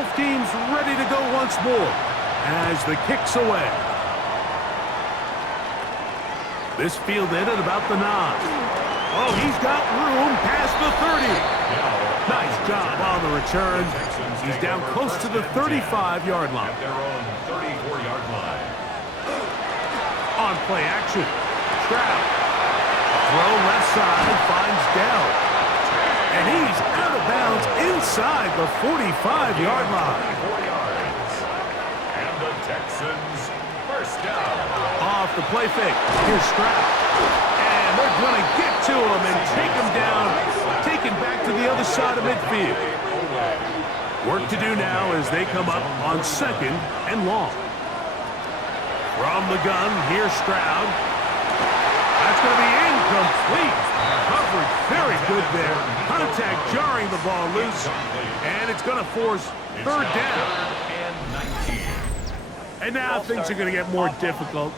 Both teams ready to go once more as the kick's away. This fielded at about the 9. Oh, he's got room past the 30. Nice job on the return. He's down close to the 35-yard line. At their own 34-yard line. On play action. Stroud. Throw left side finds Dell. And he's out of bounds inside the 45-yard line. 44 yards. And the Texans first down. Off the play fake. Here's Stroud. And they're going to get to him and take him down. Taken back to the other side of midfield. Work to do now as they come up on 2nd and long. From the gun, here's Stroud. That's going to be incomplete. Coverage very good there. Contact jarring the ball loose. And it's going to force 3rd down. And now things are going to get more difficult.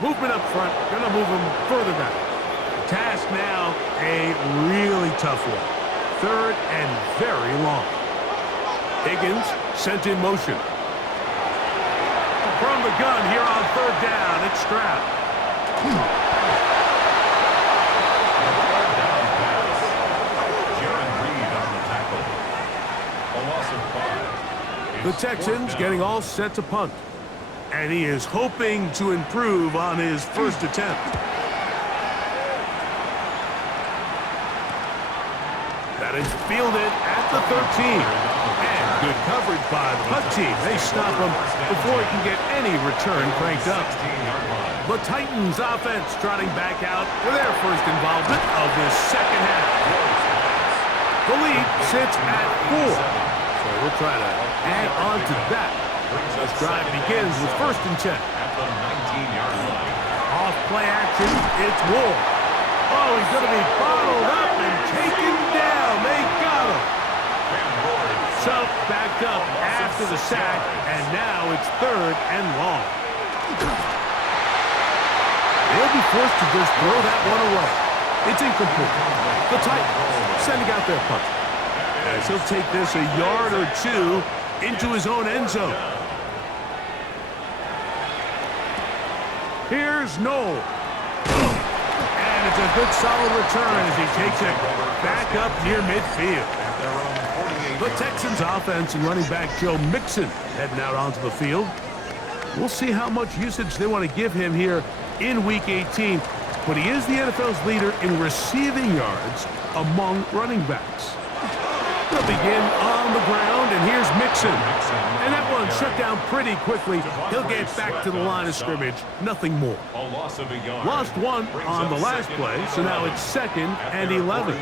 Movement up front, going to move them further back. The task now, a really tough one. 3rd and very long. Higgins sent in motion. From the gun here on 3rd down, it's Stroud. The Texans getting all set to punt. And he is hoping to improve on his first attempt. That is fielded at the 13. And good coverage by the punt team. They stop him before he can get any return cranked up. The Titans offense trotting back out for their first involvement of this second half. The lead sits at 4. So we'll try to add on to that. This drive begins with 1st and 10. At the 19-yard line. Off play action, it's Ward. Oh, he's going to be bottled up and taken down. They got him. So backed up after the sack, and now it's 3rd and long. They'll be forced to just throw that one away. It's incomplete. The Titans sending out their punt. As he'll take this a yard or 2 into his own end zone. Here's Noel. And it's a good solid return as he takes it back up near midfield. The Texans offense and running back Joe Mixon heading out onto the field. We'll see how much usage they want to give him here in Week 18. But he is the NFL's leader in receiving yards among running backs. They'll begin on the ground, and here's Mixon. And that one shut down pretty quickly. He'll get back to the line of scrimmage. Nothing more. Lost 1 on the last play, so now it's 2nd and 11.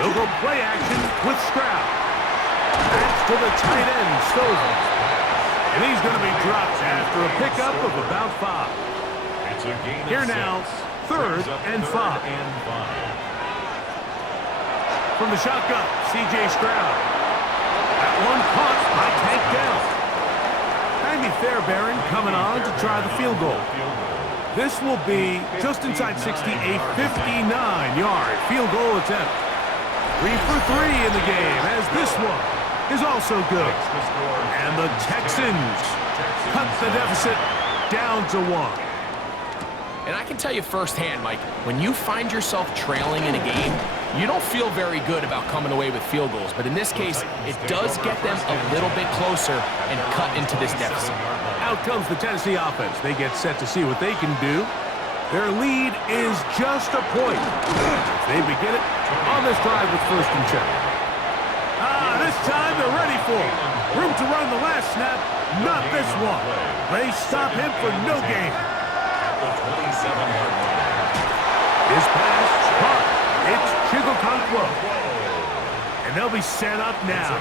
They'll go play action with Stroud. That's to the tight end, Stover. And he's going to be dropped after a pickup of about 5. Here now, 3rd and 5. From the shotgun, C.J. Stroud. That one caught by Tank Dell. Andy Fairbairn coming on to try the field goal. This will be just inside 60, a 59-yard field goal attempt. 3 for 3 in the game, as this one is also good. And the Texans cut the deficit down to 1. And I can tell you firsthand, Mike, when you find yourself trailing in a game, you don't feel very good about coming away with field goals. But in this case, it does get them a little bit closer and cut into this deficit. Out comes the Tennessee offense. They get set to see what they can do. Their lead is just a point. They begin it on this drive with 1st and 10. This time they're ready for it. Room to run the last snap. Not this one. They stop him for no gain. His pass caught. It's Chigokonkwo. And they'll be set up now.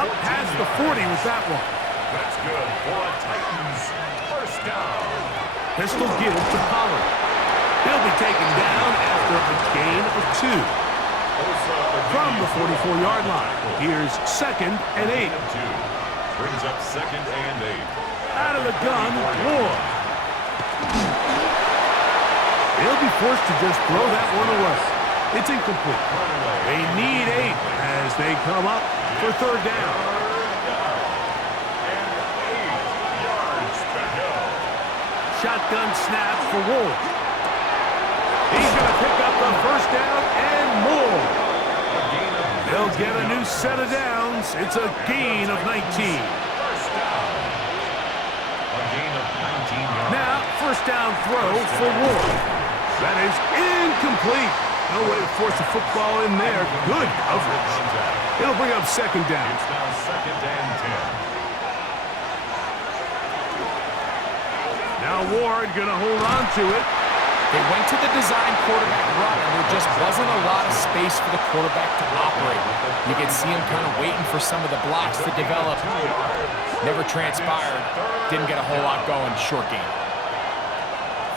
Up past the 40 with that one. That's good for a Titans first down. Pistol give to Pollard. He'll be taken down after a gain of 2. From the 44-yard line, here's 2nd and 8. Brings up 2nd and 8. Out of the gun, Ward. They'll be forced to just throw that one away. It's incomplete. They need 8 as they come up for third down. And 8 yards to go. Shotgun snap for Ward. He's going to pick up the first down and more. They'll get a new set of downs. It's a gain of 19. First down. A gain of 19 yards. Now, first down throw for Ward. That is incomplete. No way to force the football in there. Good coverage. It'll bring up second down. It's now second and 10. Now Ward going to hold on to it. They went to the design quarterback run, and there just wasn't a lot of space for the quarterback to operate. You could see him kind of waiting for some of the blocks to develop. Never transpired. Didn't get a whole lot going. Short game.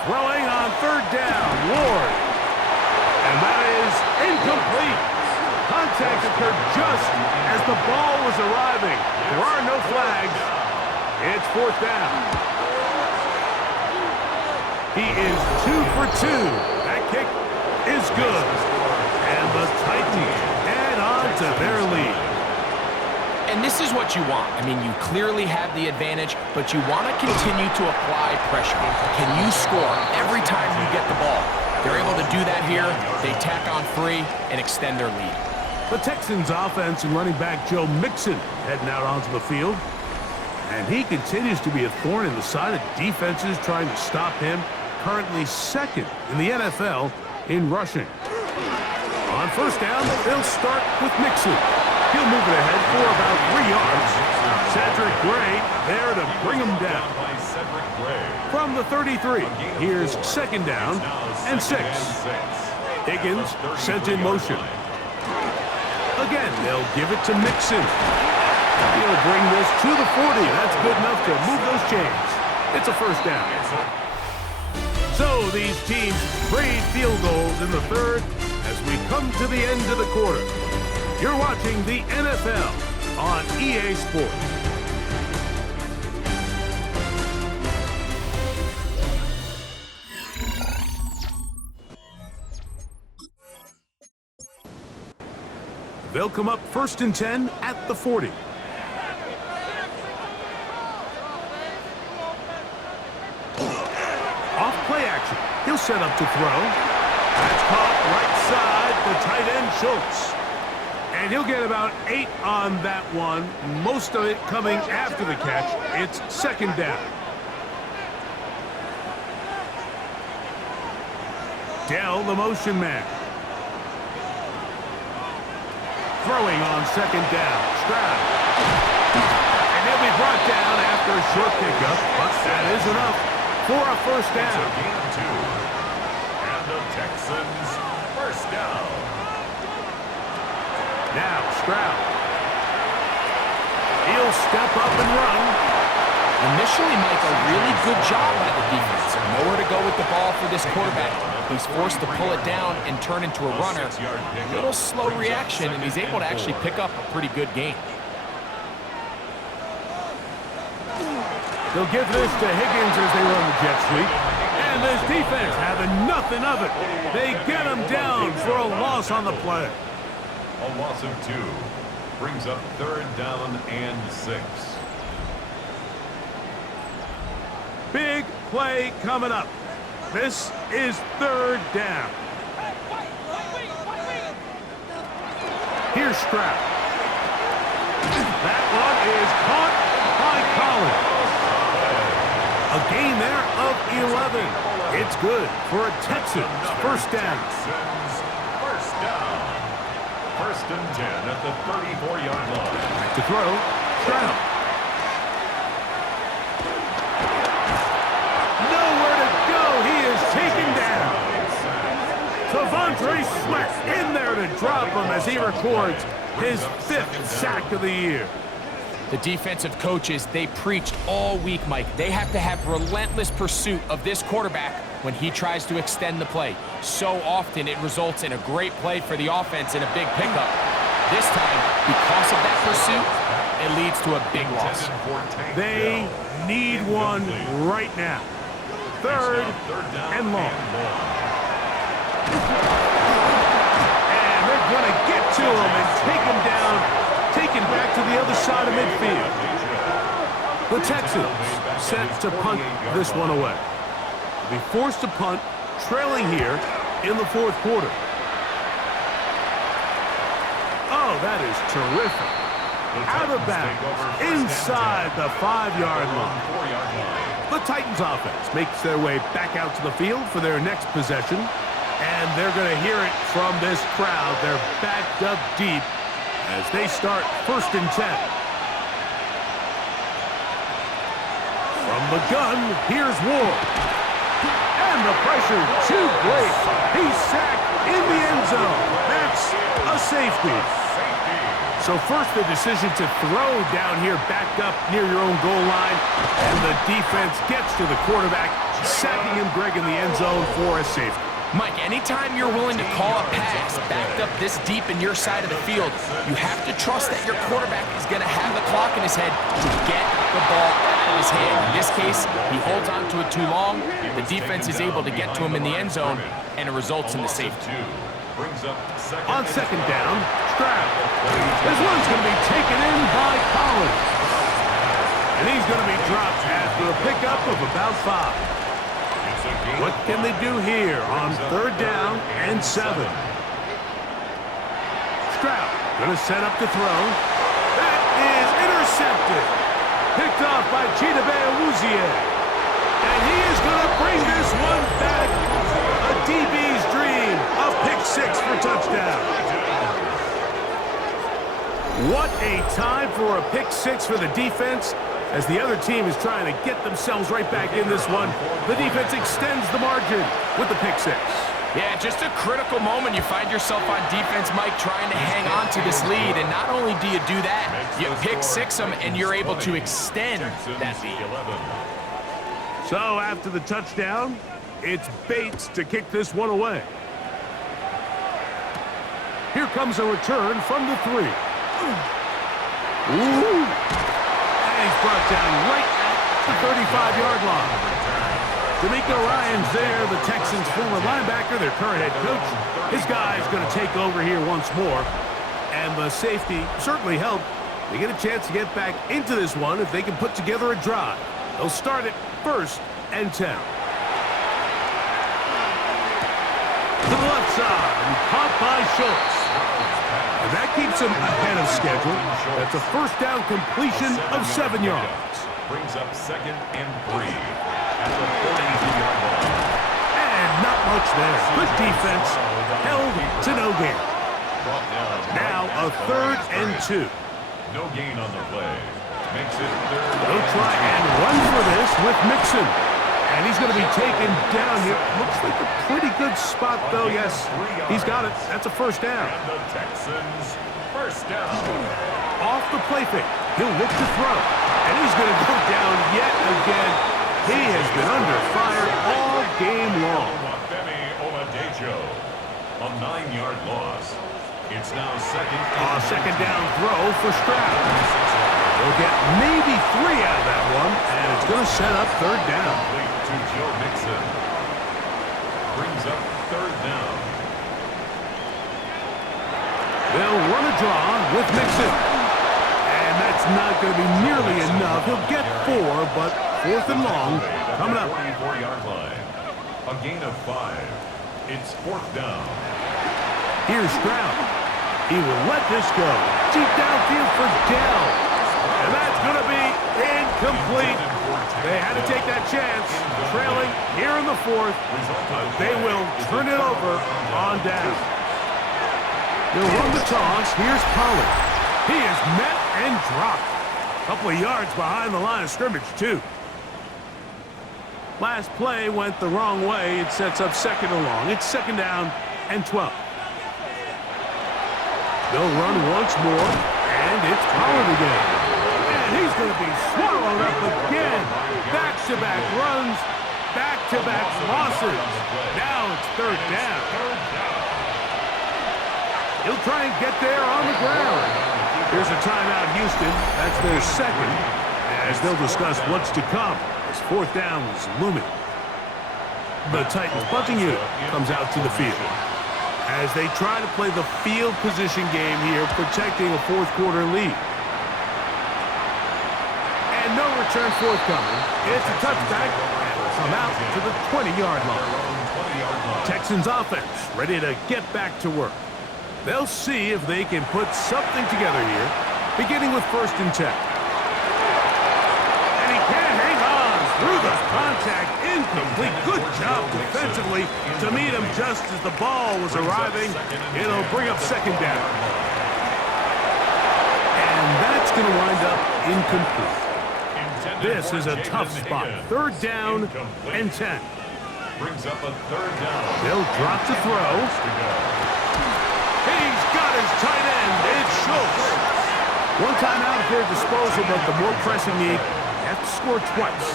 Throwing on third down, Ward. And that is incomplete. Contact occurred just as the ball was arriving. There are no flags. It's fourth down. He is 2 for 2. That kick is good. And the Titans add on to their lead. And this is what you want. I mean, you clearly have the advantage, but you want to continue to apply pressure. Can you score every time you get the ball? They're able to do that here. They tack on 3 and extend their lead. The Texans offense and running back Joe Mixon heading out onto the field. And he continues to be a thorn in the side of defenses trying to stop him. Currently second in the NFL in rushing. On first down, they'll start with Mixon. He'll move it ahead for about 3 yards. Cedric Gray there to bring him down. From the 33, here's second down and 6. Higgins sent in motion. Again, they'll give it to Mixon. He'll bring this to the 40. That's good enough to move those chains. It's a first down. So these teams trade field goals in the third as we come to the end of the quarter. You're watching the NFL on EA Sports. They'll come up first and 10 at the 40. Off play action. He'll set up to throw. That's caught right side, the tight end Schultz. And he'll get about 8 on that one, most of it coming after the catch. It's second down. Dell, the motion man. Throwing on second down. Stroud. And he'll be brought down after a short pickup, but that is enough for a first down. It's a gain of 2. And the Texans first down. Now Stroud. He'll step up and run. Initially, Mike, a really good job by the defense. Nowhere to go with the ball for this quarterback. He's forced to pull it down and turn into a runner. A little slow reaction, and he's able to actually pick up a pretty good gain. They'll give this to Higgins as they run the jet sweep. And this defense having nothing of it. They get him down for a loss on the play. A loss of 2 brings up third down and 6. Big play coming up. This is third down. Here's Stroud. That one is caught by Collins. A gain there of 11. It's good for a Texans first down. First down. First and 10 at the 34-yard line. Back to throw. Stroud. Nowhere to go. He is taken down. Devontae Smith in there to drop him as he records his 5th sack of the year. The defensive coaches, they preached all week, Mike. They have to have relentless pursuit of this quarterback when he tries to extend the play. So often it results in a great play for the offense and a big pickup. This time, because of that pursuit, it leads to a big loss. They need one right now. Third and long. And they're going to get to him and take him down, taken back to the other side of midfield. The Texans set to punt this one away. They'll be forced to punt, trailing here in the fourth quarter. Oh, that is terrific. Out of bounds, inside the 5-yard line. The Titans offense makes their way back out to the field for their next possession. And they're going to hear it from this crowd. They're backed up deep as they start 1st and 10. From the gun, here's Ward. And the pressure too great. He's sacked in the end zone. That's a safety. So first the decision to throw down here backed up near your own goal line. And the defense gets to the quarterback, sacking him, Greg, in the end zone for a safety. Mike, anytime you're willing to call a pass backed up this deep in your side of the field, you have to trust that your quarterback is going to have the clock in his head to get the ball out of his hand. In this case, he holds on to it too long. The defense is able to get to him in the end zone, and it results in the safety. On 2nd down, Stroud. This one's going to be taken in by Collins. And he's going to be dropped after a pickup of about 5. What can they do here on 3rd down and 7? Stroud going to set up the throw. That is intercepted. Picked off by Chidobe Awuzie. And he is going to bring this one back. A DB's dream. A pick 6 for touchdown. What a time for a pick 6 for the defense. As the other team is trying to get themselves right back in this one, the defense extends the margin with the pick 6. Yeah, just a critical moment. You find yourself on defense, Mike, trying to hang on to this lead. And not only do you do that, you pick 6 them, and you're able to extend that lead. So after the touchdown, it's Bates to kick this one away. Here comes a return from the 3. Ooh. He's brought down right at the 35-yard line. D'Amico Ryan's there, the Texans' former linebacker, their current head coach. His guy's going to take over here once more. And the safety certainly helped. They get a chance to get back into this one if they can put together a drive. They'll start it 1st and 10. To the left side, and caught by Schultz. And that keeps him ahead of schedule. That's a 1st down completion of 7 yards. Brings up 2nd and 3 at the 42-yard line. And not much there. Good defense. Held to no gain. Now a 3rd and 2. No gain on the play. Makes it 3rd. They'll try and run for this with Mixon. And he's going to be taken down here. Looks like a pretty good spot, though. Yes, he's got it. That's a 1st down. And the Texans, 1st down. Off the play fake. He'll look to throw. And he's going to go down yet again. He has been under fire all game long. A 9-yard loss. It's now 2nd down throw for Stroud. They'll get maybe 3 out of that one, and it's going to set up 3rd down. To Joe Mixon. Brings up 3rd down. They'll run a draw with Mixon. And that's not going to be nearly enough. He'll get 4, but 4th and long coming up. 44-yard line. A gain of 5. It's 4th down. Here's Stroud. He will let this go. Deep downfield for Dell. And that's going to be incomplete. They had to take that chance. Trailing here in the 4th. But they will turn it over on down. They'll run the toss. Here's Pollard. He is met and dropped. A couple of yards behind the line of scrimmage, too. Last play went the wrong way. It sets up 2nd and long. It's 2nd down and 12. They'll run once more, and it's Pollard again. And he's going to be swallowed up again. Back-to-back runs, back-to-back losses. Now it's 3rd down. He'll try and get there on the ground. Here's a timeout, Houston. That's their 2nd, as they'll discuss what's to come as 4th down is looming. The Titans punting unit comes out to the field as they try to play the field position game here, protecting a 4th quarter lead. return forthcoming. It's a touchback. Come out to the 20-yard line. Texans offense ready to get back to work. They'll see if they can put something together here, beginning with 1st and 10. And he can't hang on through the contact. Incomplete. Good job defensively to meet him just as the ball was arriving. It'll bring up 2nd down. And that's going to wind up incomplete. This is a tough spot. 3rd down and 10. Brings up a 3rd down. They'll drop to throw. He's got his tight end. It's Schultz. One timeout at their disposal, but the more pressing need, have to score twice.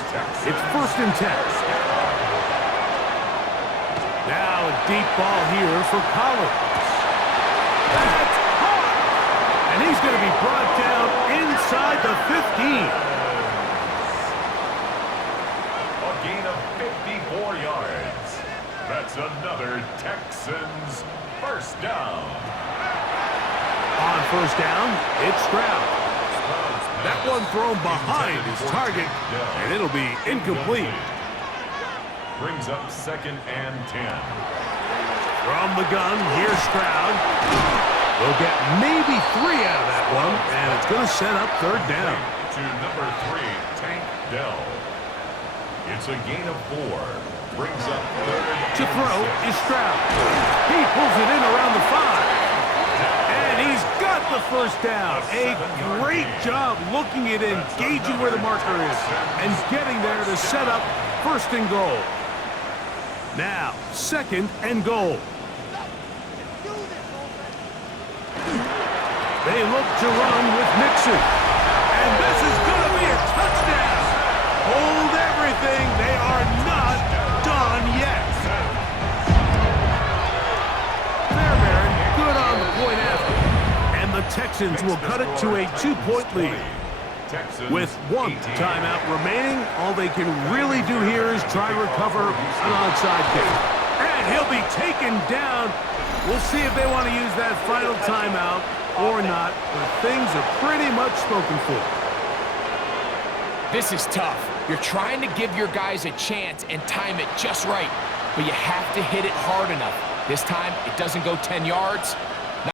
It's 1st and 10. Now a deep ball here for Collins. That's caught. And he's going to be brought down inside the 15. A gain of 54 yards. That's another Texans 1st down. On 1st down, it's Stroud. That one thrown behind his target, and it'll be incomplete. Brings up 2nd and 10. From the gun, here's Stroud. They'll get maybe 3 out of that one, and it's going to set up 3rd down. To number 3, Tank Dell. It's a gain of 4. Brings up 3rd. To throw is Stroud. He pulls it in around the 5. And he's got the 1st down. A great job looking at engaging where the marker is and getting there to set up 1st and goal. Now, 2nd and goal. They look to run with Mixon. And this is going to be a touchdown. Hold everything. They are not done yet. Fairbairn, good on the point after. And the Texans will cut it to a 2-point lead. With 1 timeout remaining, all they can really do here is try to recover an onside kick. And he'll be taken down. We'll see if they want to use that final timeout or not, but things are pretty much spoken for. This is tough. You're trying to give your guys a chance and time it just right, but you have to hit it hard enough. This time, it doesn't go 10 yards.